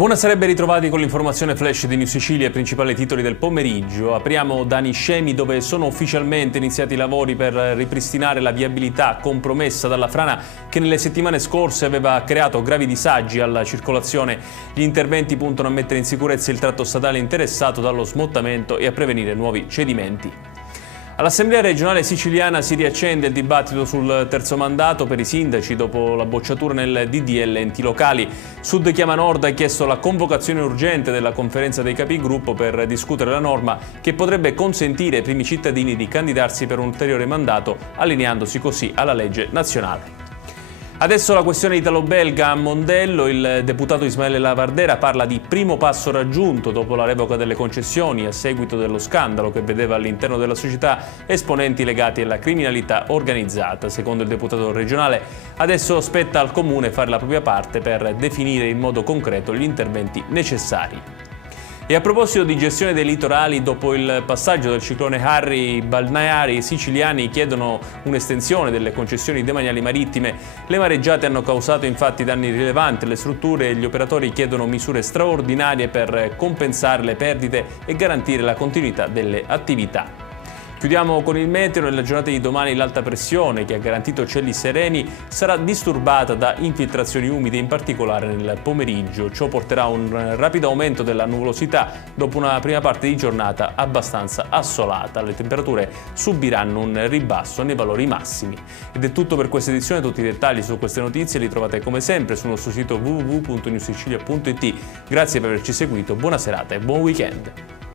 Buonasera e ben ritrovati con l'informazione flash di News Sicilia e principali titoli del pomeriggio. Apriamo da Niscemi, dove sono ufficialmente iniziati i lavori per ripristinare la viabilità compromessa dalla frana che nelle settimane scorse aveva creato gravi disagi alla circolazione. Gli interventi puntano a mettere in sicurezza il tratto statale interessato dallo smottamento e a prevenire nuovi cedimenti. All'Assemblea regionale siciliana si riaccende il dibattito sul terzo mandato per i sindaci dopo la bocciatura nel DDL enti locali. Sud Chiama Nord ha chiesto la convocazione urgente della conferenza dei capigruppo per discutere la norma che potrebbe consentire ai primi cittadini di candidarsi per un ulteriore mandato, allineandosi così alla legge nazionale. Adesso la questione italo-belga a Mondello. Il deputato Ismaele Lavardera parla di primo passo raggiunto dopo la revoca delle concessioni a seguito dello scandalo che vedeva all'interno della società esponenti legati alla criminalità organizzata. Secondo il deputato regionale, adesso spetta al Comune fare la propria parte per definire in modo concreto gli interventi necessari. E a proposito di gestione dei litorali, dopo il passaggio del ciclone Harry, i balneari siciliani chiedono un'estensione delle concessioni demaniali marittime. Le mareggiate hanno causato infatti danni rilevanti alle strutture e gli operatori chiedono misure straordinarie per compensare le perdite e garantire la continuità delle attività. Chiudiamo con il meteo. Nella giornata di domani l'alta pressione, che ha garantito cieli sereni, sarà disturbata da infiltrazioni umide, in particolare nel pomeriggio. Ciò porterà a un rapido aumento della nuvolosità dopo una prima parte di giornata abbastanza assolata. Le temperature subiranno un ribasso nei valori massimi. Ed è tutto per questa edizione. Tutti i dettagli su queste notizie li trovate come sempre sul nostro sito www.newssicilia.it. Grazie per averci seguito, buona serata e buon weekend.